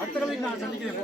அடுத்த கலைக்கு நான் சந்திக்கிறேன்.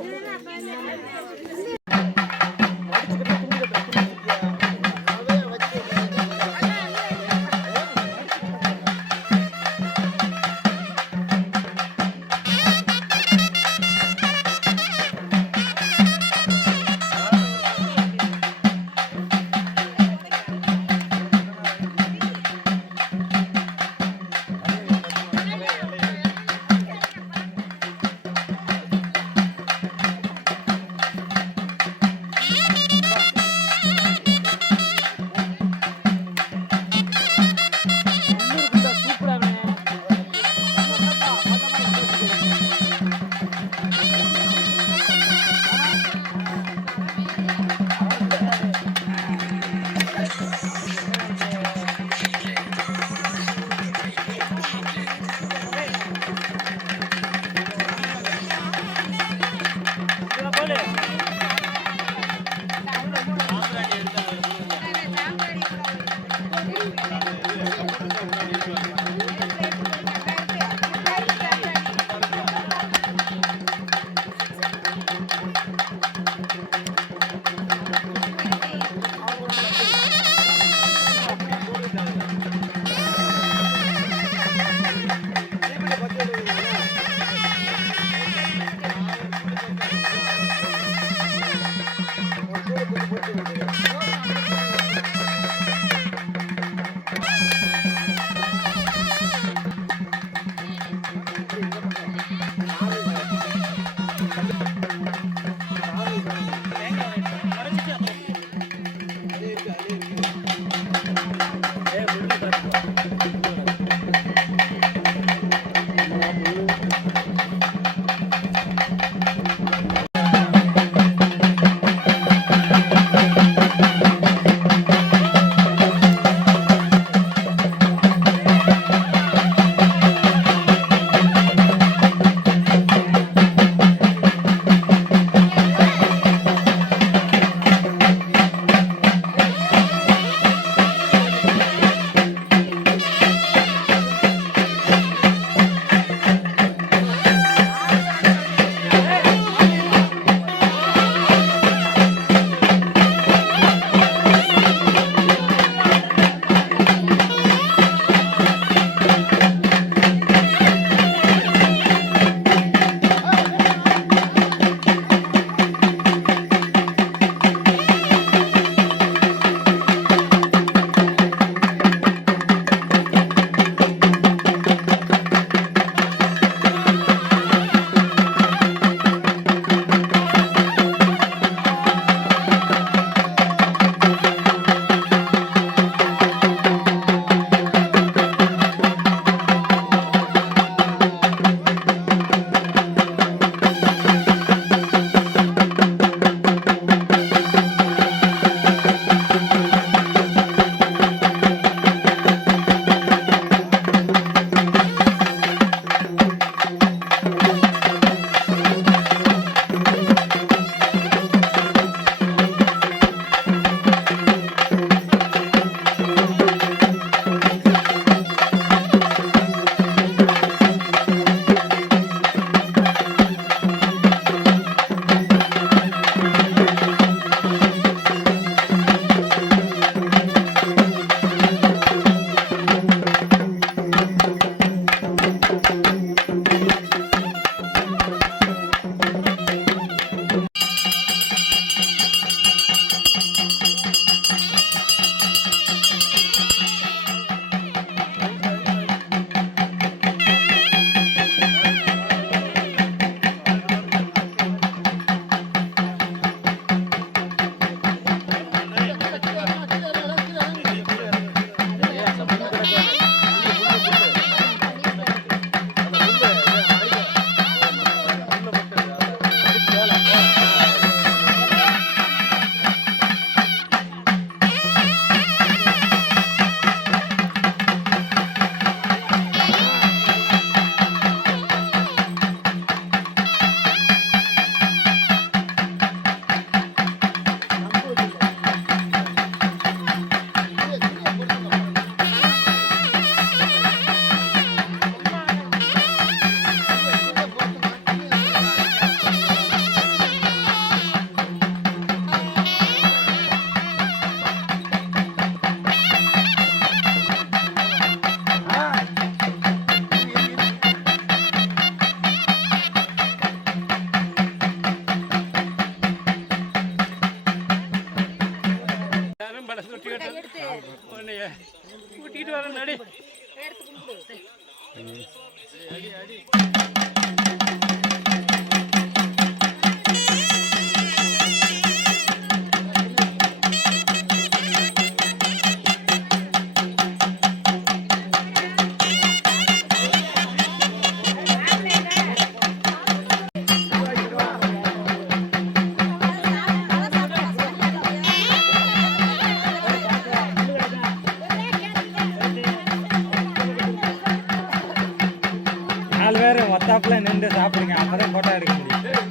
நாலு பேர் ஒத்தாப்புல நின்று சாப்பிடுங்க, அப்பதான் போட்டோ எடுக்க முடியும்.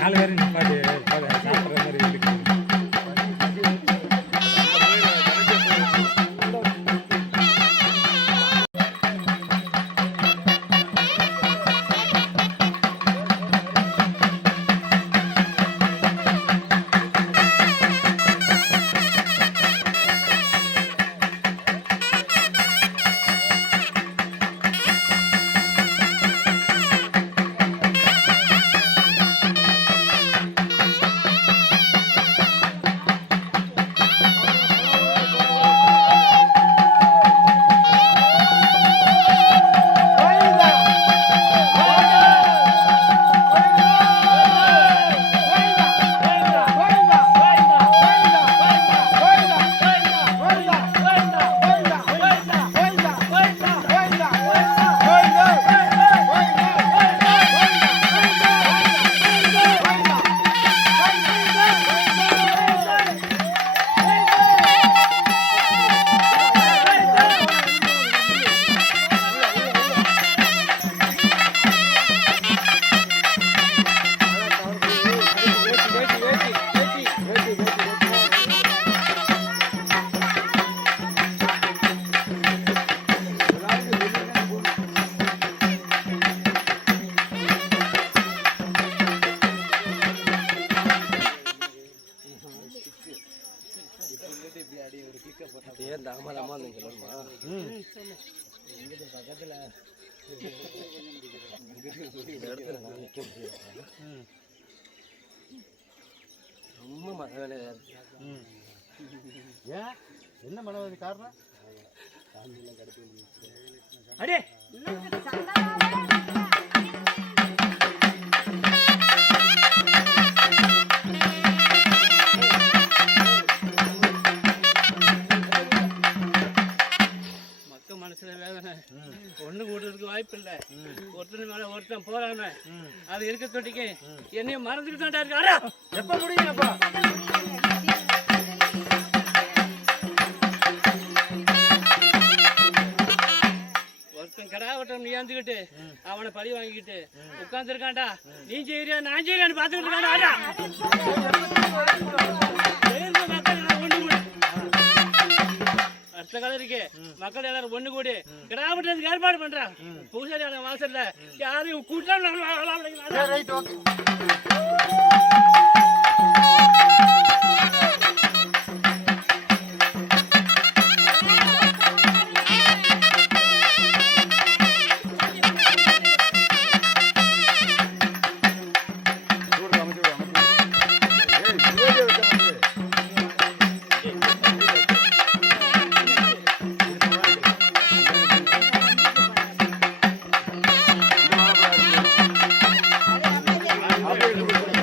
நாலு பேர் நிப்பாட்டு சாப்பிட்ற மாதிரி இருக்கு. ரொம்ப மழை வேலையா இருக்கு. ஏன் என்ன மழை வருது காரணம்? அடே மக்க மனசுல வேதனை ஒண்ணு கூடுறதுக்கு வாய்ப்பு இல்லை. ஒருத்தன் மேல ஒருத்தன் போறாம அது இருக்க தொட்டிக்கு என்னையும் மறந்துட்டு தான் இருக்காரா. எப்ப முடியுங்கப்பா? ஒருத்தன் கடாவட்டம் நீந்துக்கிட்டு அவனை பழி வாங்கிக்கிட்டு உட்கார்ந்துருக்கான்டா. நீ செய்யறியா நான் செய்யறியான்னு பார்த்துக்கிட்டு இருக்கான்டா. அடுத்த காலம் இருக்கு, மக்கள் எல்லாரும் ஒண்ணு கூடி கிடாமட்டத்துக்கு ஏற்பாடு பண்றான். பூசாரியான வாசல்ல யாரையும் கூட்டம் அப்படியே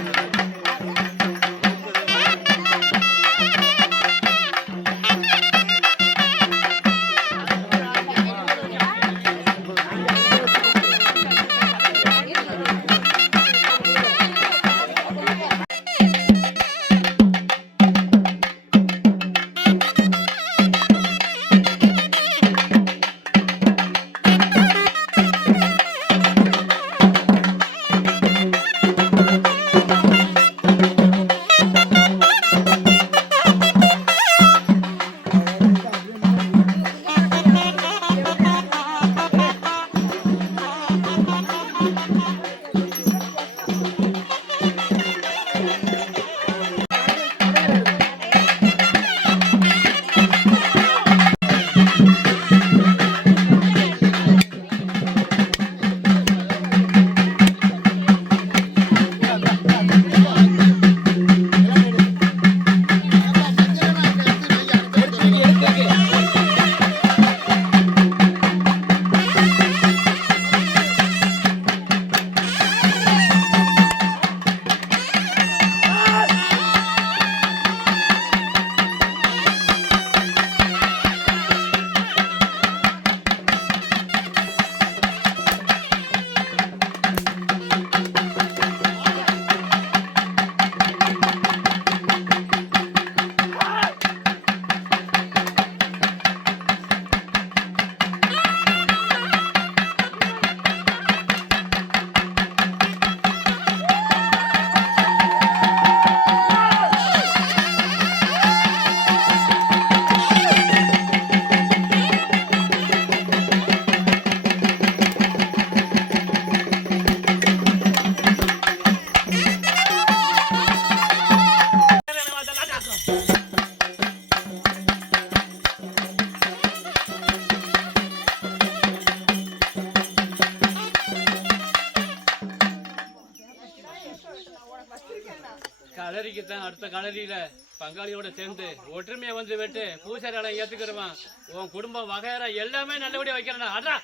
கலரிக்கு தான் அடுத்த கலரியில பங்காளியோட சேர்ந்து ஒற்றுமையை வந்து விட்டு பூசாரியால ஏத்துக்கிறவான் உன் குடும்பம் வகையற எல்லாமே நல்லபடியா வைக்கிறேன். அடா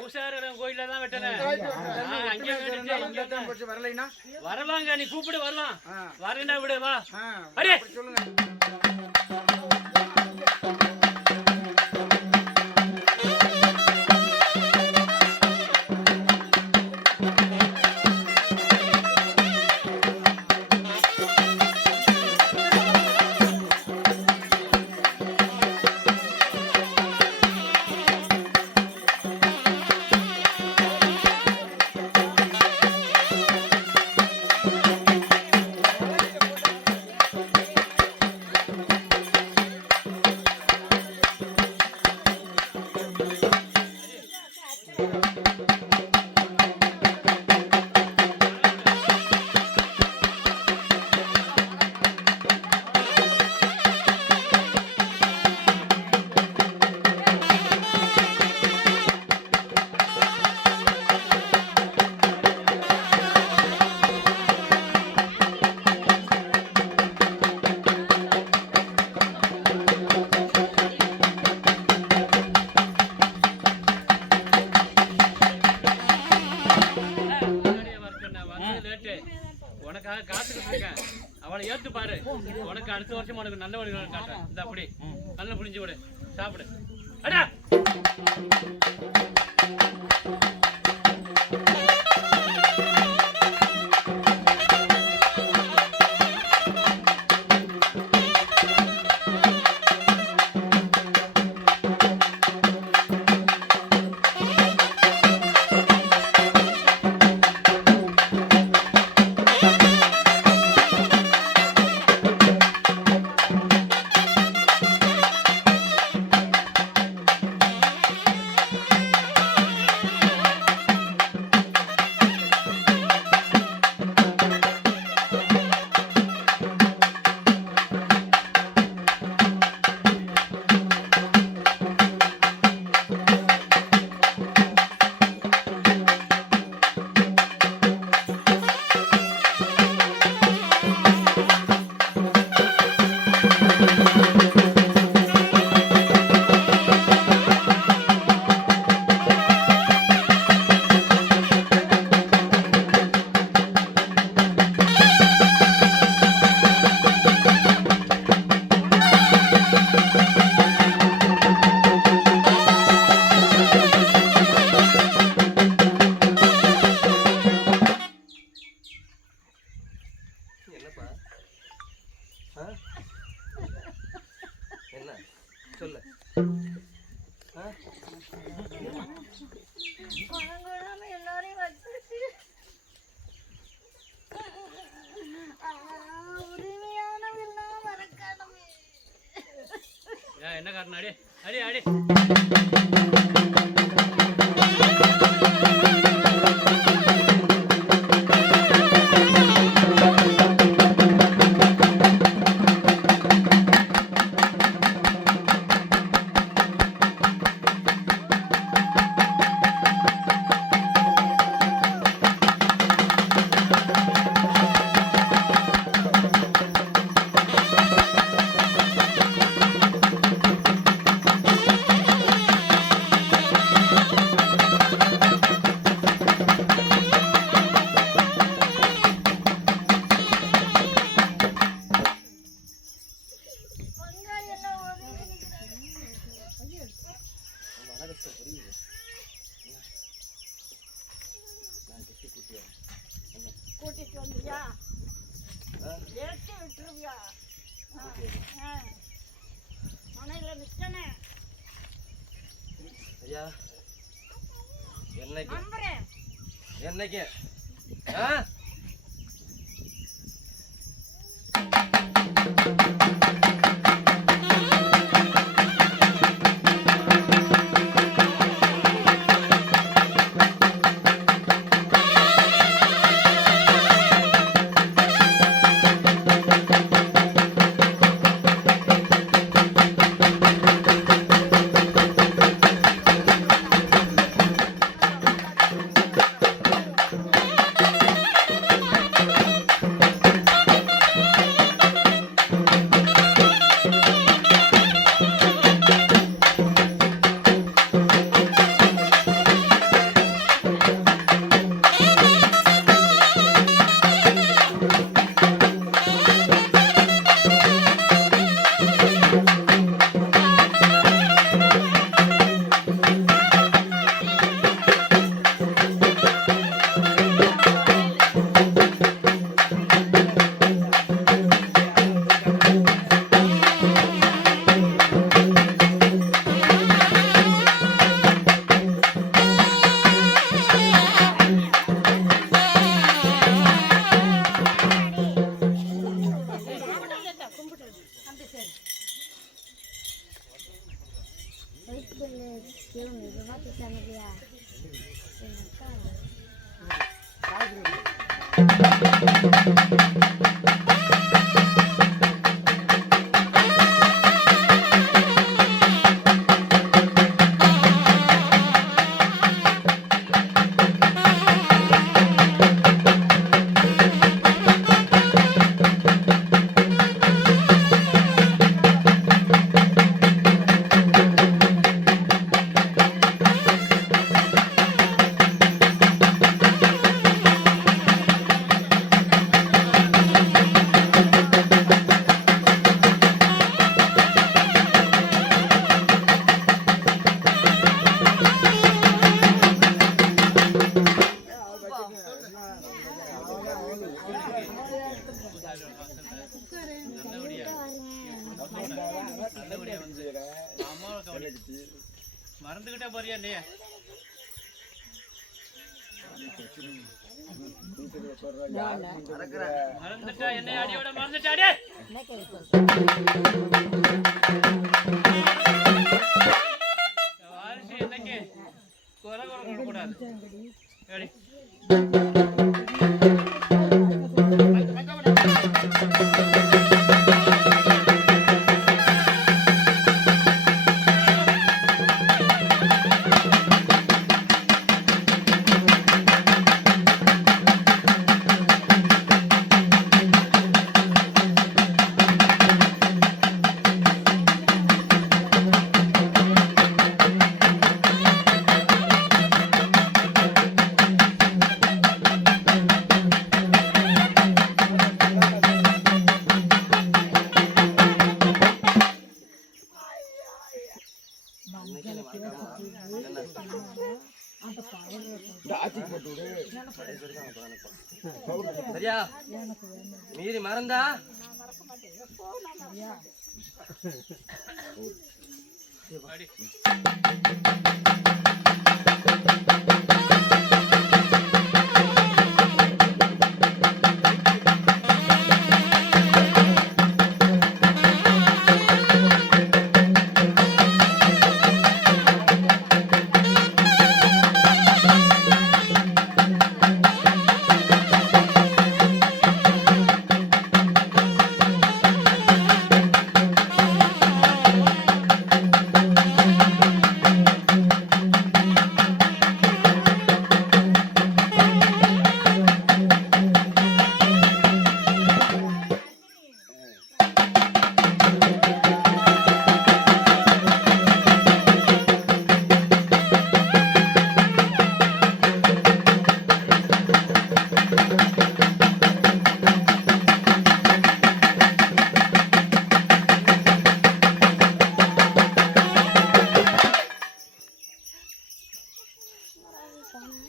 பூசாரம் கோயில தான் வெட்டனே. வரலாங்க, நீ கூப்பிடு வரலாம். வரேன்டா விடு வா. அடே சொல்லுங்க. உனக்காக காத்துக்கிட்டு இருக்கேன். அவளை ஏத்து பாரு. உனக்கு அடுத்த வருஷம் உனக்கு நல்ல வழி காட்டுறேன். இந்த அப்படி நல்லா புரிஞ்சு விடு. சாப்பிடு. அடா என்ன சொல்லு. என்ன காரணம்? அடி அடி அடி கூட்டிட்டு வந்தியா? ஏற்றி விட்டுருவியா? மனையில நிற்கனே ஐயா. என்னைக்கு நம்புறேன். என்னைக்கு மறந்துகிட்டே போறியா நீ? மறந்துட்டா என்னை அடியோட மறந்துட்டாடே. வாரிசு என்னைக்கு குறை கூடாது. சரியா மீறி மறந்தா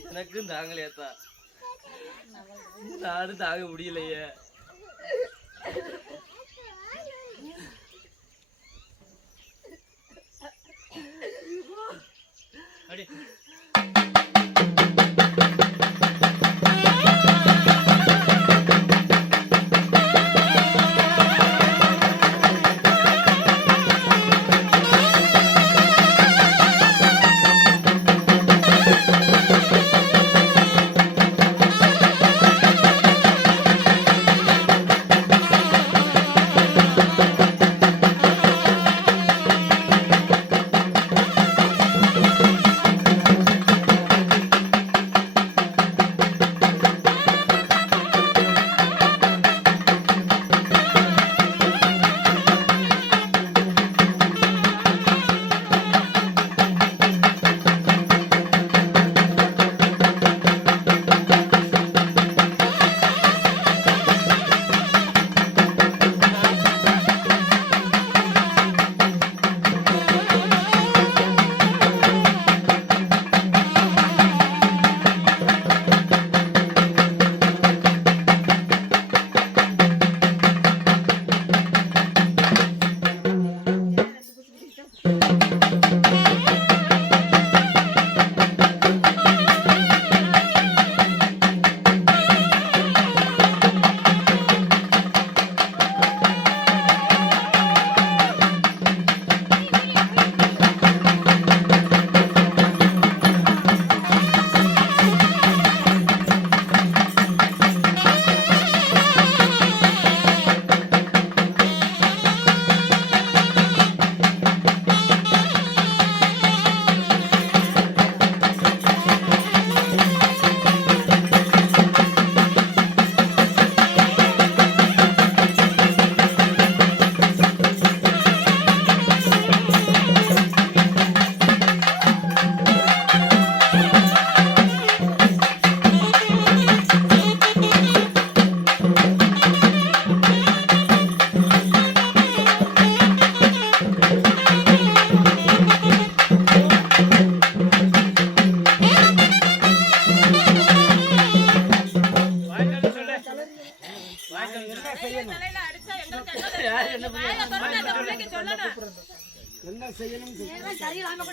எனக்கும் தாங்கலையாத்தா, நானும் தாங்க முடியலையே. அடி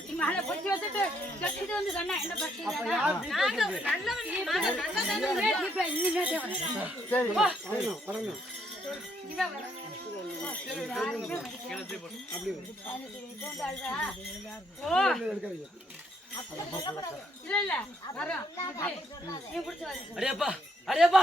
நீ மேல பொத்தி வச்சுட்டு கட்டிட்டு வந்து சொன்னா என்ன பிரச்சனை இல்ல இல்ல வரோம் நீ பிடிச்சு வர அடேப்பா அடேப்பா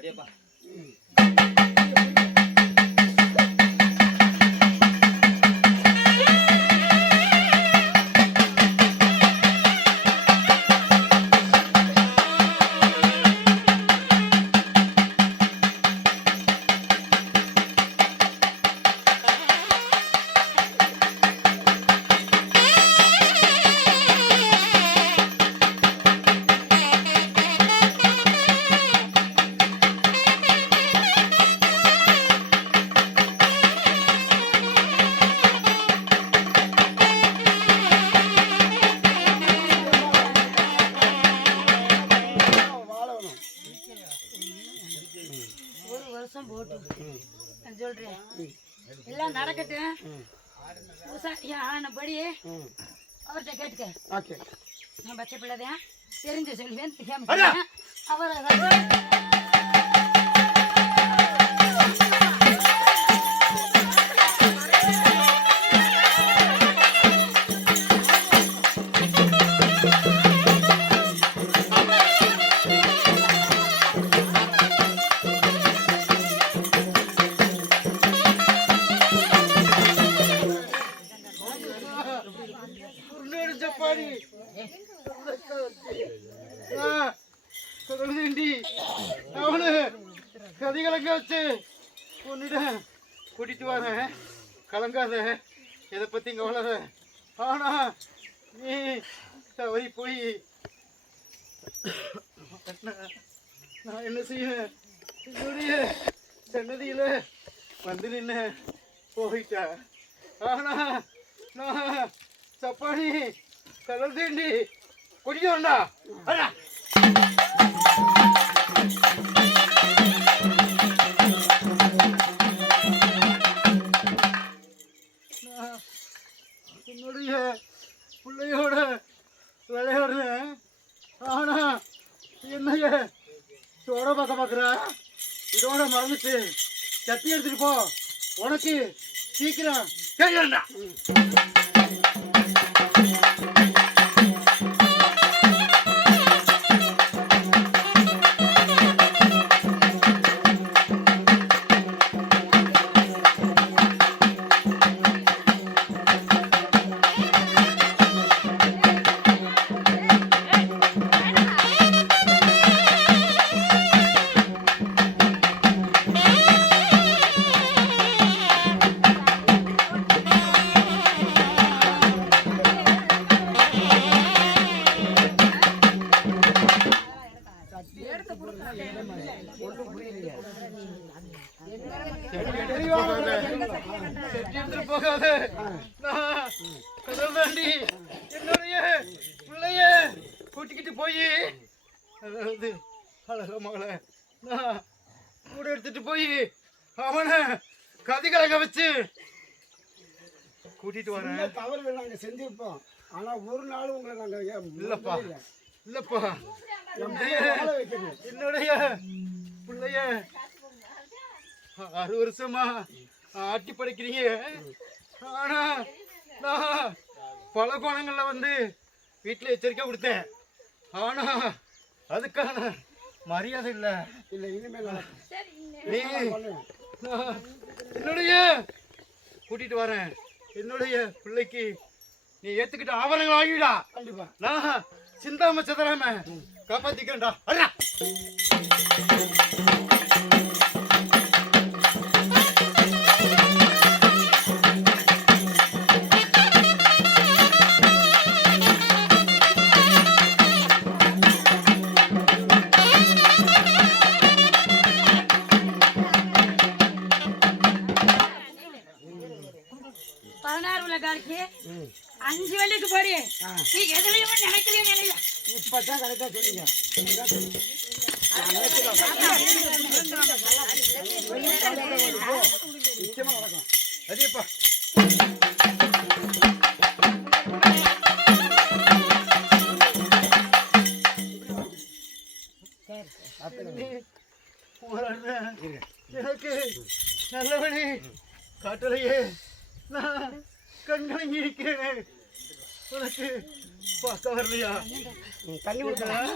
அடேப்பா நான் சொல்றேன் எல்லாம் நடக்கட்டும் ஆனபடி அவர்கிட்ட கேட்டுக்க நான் பச்சை பிள்ளைதான் தெரிஞ்சு சொல்லுவேன் அவர் கதிகலங்க வச்சு உன்னிட கூட்டிட்டு வரேன். கலங்காத, இதை பத்தி கவலாத. ஆனா நீ தவறி போய் நான் என்ன செய்ய என்னுடைய சன்னதியில வந்து நின்ன போயிட்டா. ஆனா நான் சப்பானி கடல் தேண்டி குடிக்க வேண்டா. என்னுடைய பிள்ளையோட விளையாடுறேன். ஆனா என்னைய சோட பார்க்குற இதோட மறந்துட்டு சத்தி எடுத்துட்டு போ. உனக்கு சீக்கிரம் தெரியண்டா. போகாத, என்னுடைய பிள்ளைய கூட்டிக்கிட்டு போய் அதாவது அழக மகளை நான் கூட எடுத்துட்டு போய் அவனை கதிகலக வச்சு கூட்டிட்டு வரேன். சின்ன தவறுகள் நாங்க செஞ்சிருப்போம். ஆனா ஒரு நாள் உங்களை நாங்க இல்லப்பா இல்லப்பா வாழ வைக்கணும். என்னுடைய பிள்ளைய 6 வருஷமா ஆட்டி படைக்கிறீங்க. ஆனா நான் பல கோணங்கள்ல வந்து வீட்டுல எச்சரிக்கை கொடுத்தேன். ஆனா அதுக்கான மரியாதை இல்லை. இல்ல இனிமேல் நடக்கும். நீ நான் என்னுடைய கூட்டிட்டு வரேன். என்னுடைய பிள்ளைக்கு நீ ஏத்துக்கிட்ட ஆவணங்கள் வாங்கிடா. கண்டிப்பா நான் சிந்தாம சதராம காப்பாத்திக்கிறேன்டா. அண்ணா பதினாறு காலிக்கு 5 வெள்ளிக்கு போடி. நீ எதுலையும் நினைக்கலையே நினைல. இப்பதான் கரெக்டா சொன்னீங்க. நிச்சயமா நடக்கும். அதேப்பா எனக்கு நல்லபடி காட்டலையே. நான் கண்கலங்கி இருக்கிறேன். உனக்கு பார்க்க வரலையா? தண்ணி கொடுக்கலாம்.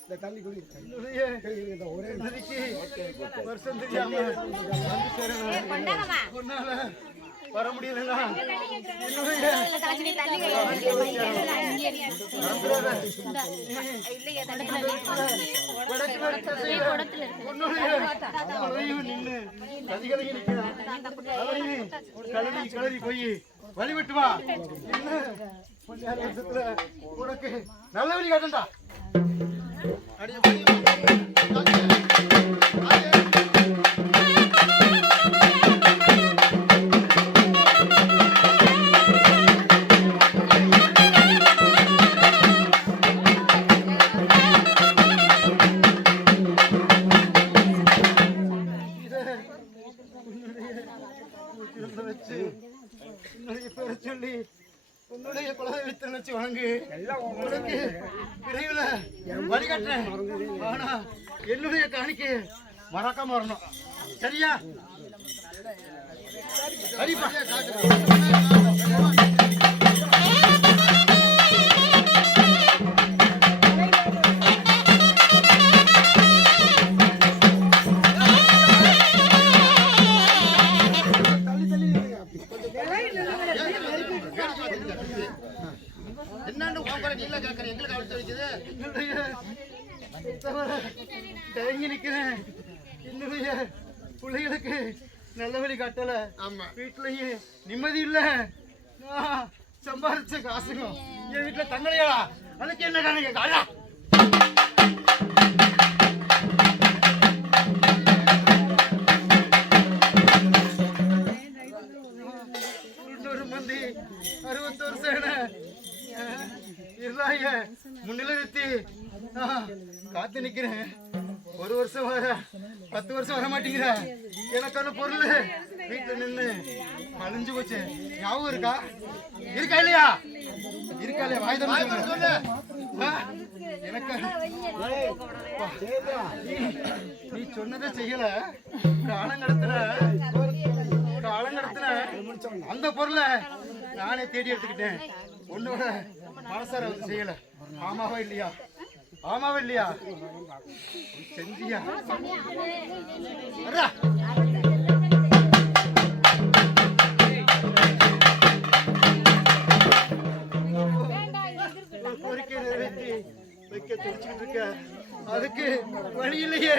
இந்த தண்ணி குடி. ஒரே நதிக்கு வருஷம் தெரியாம வந்து சேரணும். உன்னால வர முடியலன்னா என்னுடைய நின்று நதிகளை கிளறி போய் வழிவிட்டு வா. உனக்கு நல்ல வழி காட்டண்டா. வச்சு உன்னுடைய பேரை சொல்லி உன்னுடைய குலதெய்வத்தை வச்சு வணங்கு. உனக்கு விரைவில் வழிகாட்டுறேன். ஆனா என்னுடைய காணிக்கை மறக்காம வரணும். சரியா? சரிப்பா. தயங்கி நிக்கிறேன். என்னுடைய பிள்ளைகளுக்கு நல்ல வழி காட்டல. வீட்டுலயும் நிம்மதி இல்ல. நான் சம்பாதிச்ச காசுங்க என் வீட்டுல தங்கலையா? அதுக்கு என்ன காரணம் கேட்க? மந்தி 61 சேனை இருந்தாங்க. முன்னிலை நிறுத்தி காத்து நிக்கிறேன். 1 வருஷம் வர 10 வருஷம் வர மாட்டேங்கிற. எனக்கான பொருள் வீட்டுல நின்று அழிஞ்சு போச்சு. ஞாபகம் இருக்கா? இருக்கா இல்லையா? இருக்கா இல்லையா? வாய் தான் சொல்லு. எனக்கு நீ சொன்னதை செய்யல. காலங்கடத்துல அந்த பொருளை நானே தேடி எடுத்துக்கிட்டேன். உன்னோட மனசார வந்து செய்யல. ஆமாவா இல்லையா? ஆமாவா இல்லையா? செஞ்சியா? கோரிக்கை நிறைவேற்றி வைக்க துடிச்சுக்கிட்டு இருக்க. அதுக்கு வழி இல்லையே.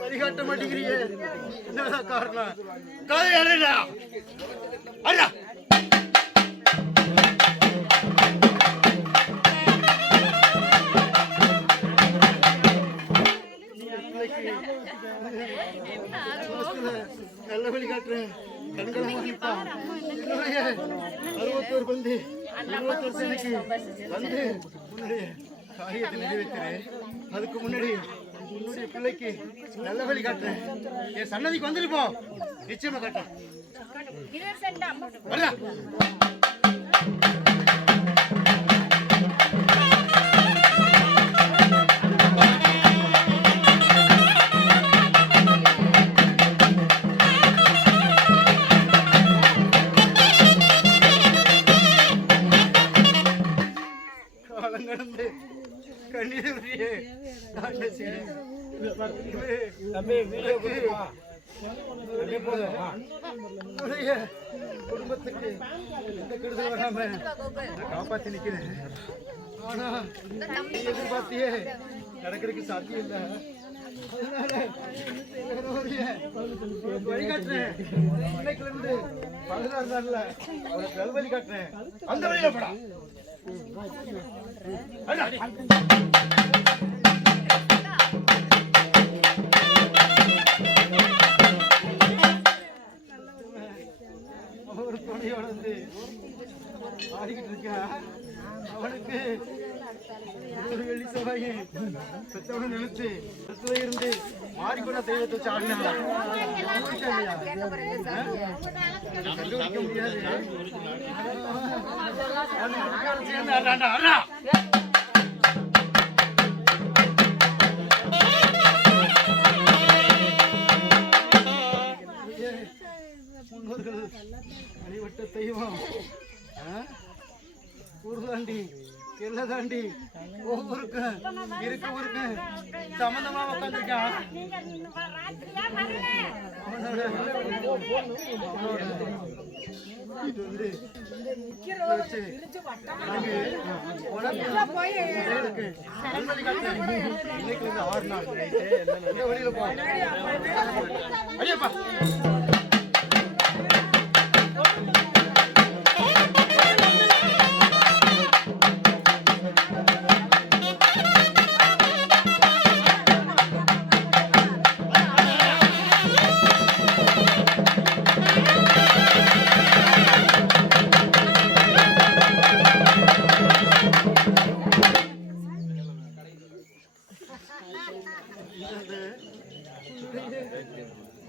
வழிகாட்ட மாட்டேங்கிறியே. என்னதான் காரணம்? கதை அறியா? அறியா? நல்ல வழி காட்டுறேன். கண்களை என்னுடைய 61 பந்தி 21 சேனைக்கு வந்து உன்னுடைய காரியத்தை நிறைவேற்றுறேன். அதுக்கு முன்னாடி உன்னுடைய பிள்ளைக்கு நல்ல வழி காட்டுறேன். என் சன்னதிக்கு வந்துருப்போம், நிச்சயமா காட்டுறேன். வரடா. காலம் கடந்து கண்ணீர் உரிய நான் என்ன செய்வேன்? உன்னுடைய குடும்பத்துக்கு எந்த கெடுதல் வராம நான் காப்பாத்தி நிக்கிறேன். ஆனா நீ எதிர்பார்த்தியே நடக்கிறதுக்கு சாத்தியம் இல்லை. அதனால வழிகாட்டுறேன். இன்னைக்குல இருந்து 16 நாள்ல அவருக்கு நல்வழி காட்டுறேன். அந்த வழியில போடா. ஒரு துணையோட வந்து ஆடிக்கிட்டு இருக்கா. அவனுக்கு ஒரு வெள்ளி செவ்வாயை பெத்தவனை நினைச்சு இருந்து மாறிக்கொண்ட தெய்வத்தை வச்சு ஆடினா கண்டுபிடிக்க முடியாது. சேர்ந்து ஆடாண்டா ஆடா. முன்னோர்கள் வழிபட்ட தெய்வம் ஊர் தாண்டி எல்லை தாண்டி ஒவ்வொருக்கு இருக்க ஊருக்கு சம்பந்தமா உட்காந்துருக்கான். இது வந்து இன்னைக்கு 6 நாள் வெளியில போ.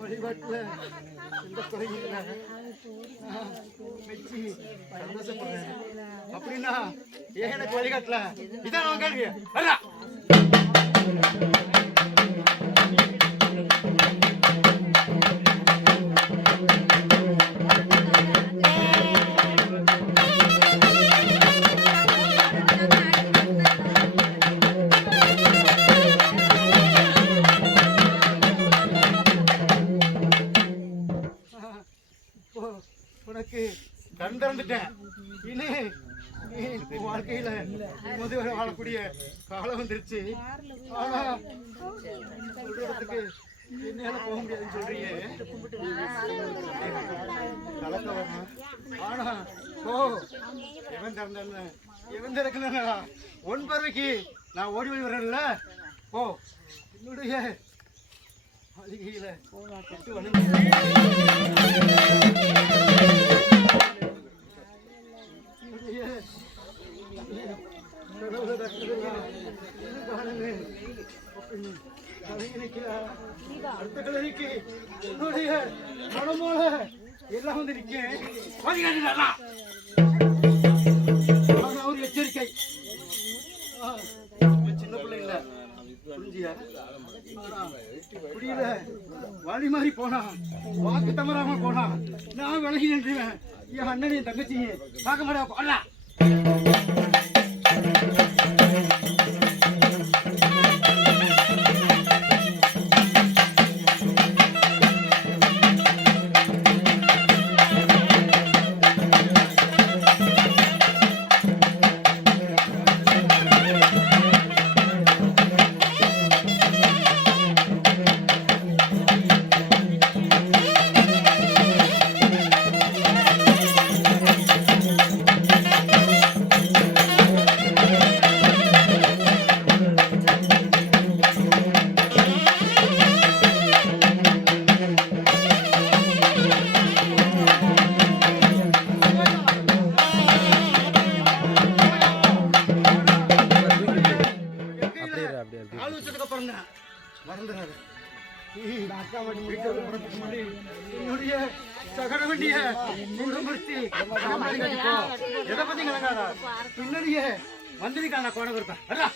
வழிபாட்டுல எந்த குறையும் இல்லை. மெச்சி சந்தோஷப்படுறேன். அப்படின்னா ஏன் எனக்கு வழிகாட்டல? இதான் அவன் கேள்வி. வரா. உனக்கு கண் திறந்துட்டேன். இனி நீ வாழ்க்கையில முதுகலை வாழக்கூடிய காலம் வந்துருச்சு. ஆனா ஒரு இடத்துக்கு என்னால போக முடியாதுன்னு சொல்றியே. கலக்க வரணும். ஆனா ஓ எவன் திறந்த எவன் திறக்கலா ஒன் பறவைக்கு நான் ஓடி ஓடி வரேன்ல. ஓ என்னுடைய அழுகையில அடுத்த கலரிக்கு என்னுடைய மனமோல எல்லாம் வந்து நிற்கேன். ஒரு எச்சரிக்கை. சின்ன பிள்ளை இல்ல புரிஞ்சியா? புரியல. வழி மாறி போனா வாக்கு தவறாம போனா நான் விலகி நின்றுவேன். என் அண்ணனையும் தங்கச்சியும் பார்க்க மாட்டா. போடா. என்னுடைய சகட வண்டிய சூடுபடுத்தி எதை பத்தி கலங்காதா பின்னாடியே வந்ததுக்கான கோடை கொடுப்பேன் வரா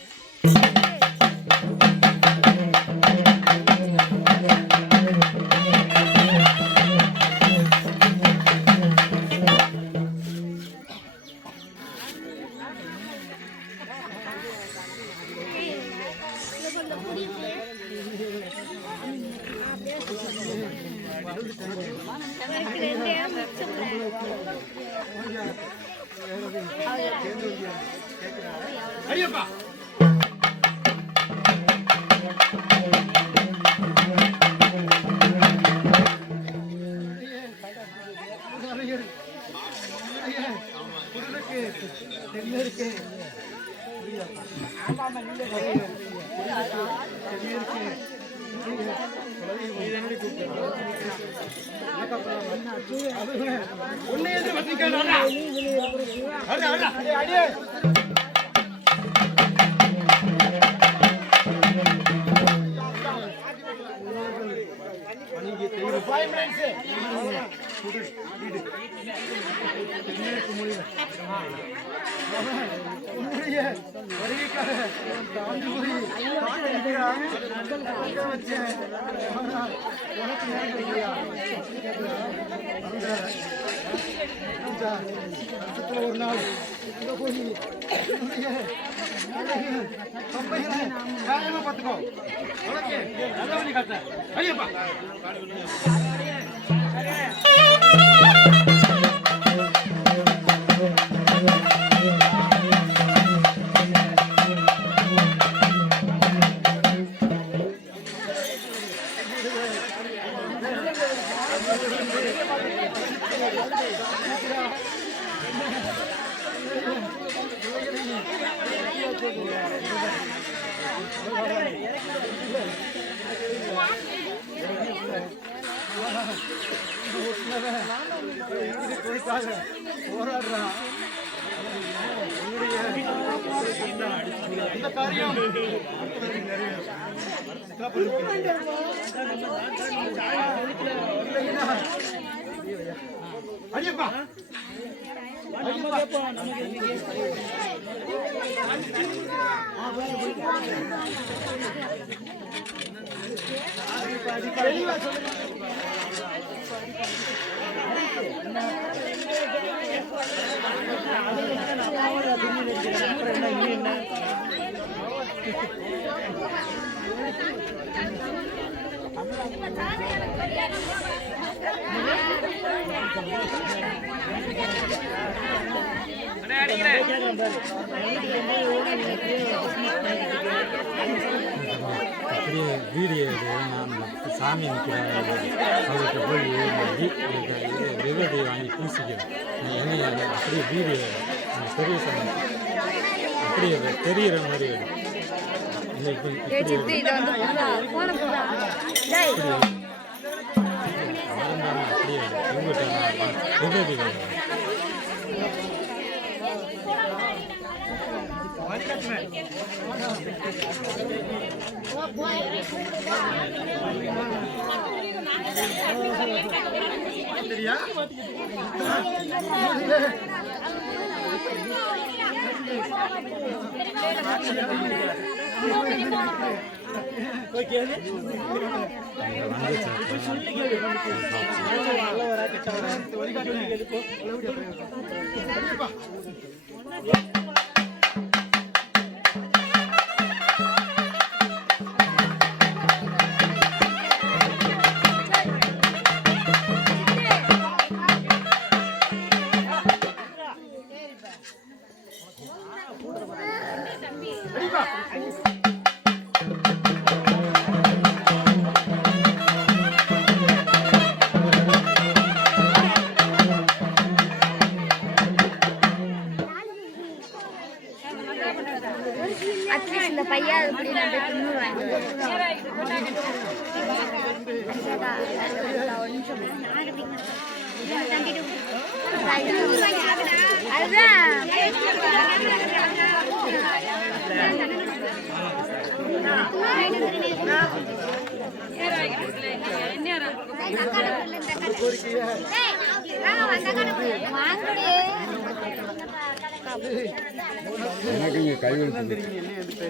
அடியப்பா குடலுக்கு தென்னருக்கு ஒன்னே அடியே ஒரு நாள் பார்த்துக்கோ உனக்கு நல்ல வழி காட்ட ஐயப்பா போராடுறான் இந்த காரியம் அடியப்பா அப்படியே வீடியோ சாமி நிற்கிறேன் அவர்கிட்ட போய் விபதி வாங்கி பூசிக்கிறேன் எண்ணெய் அப்படியே வீடியோ பெரிய சாமி அப்படியே தெரிகிற மாதிரி அப்படியே உங்கள்கிட்ட விபதி சரியா அட்லீஸ்ட் இந்த பையா இப்படி நான் தின்னுவேன். அதுதான் கோரிக்கையை எனக்கு இங்கே கை தெரியுங்க என்ன எதுக்கு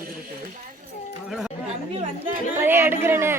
எடுக்கிறேன்னு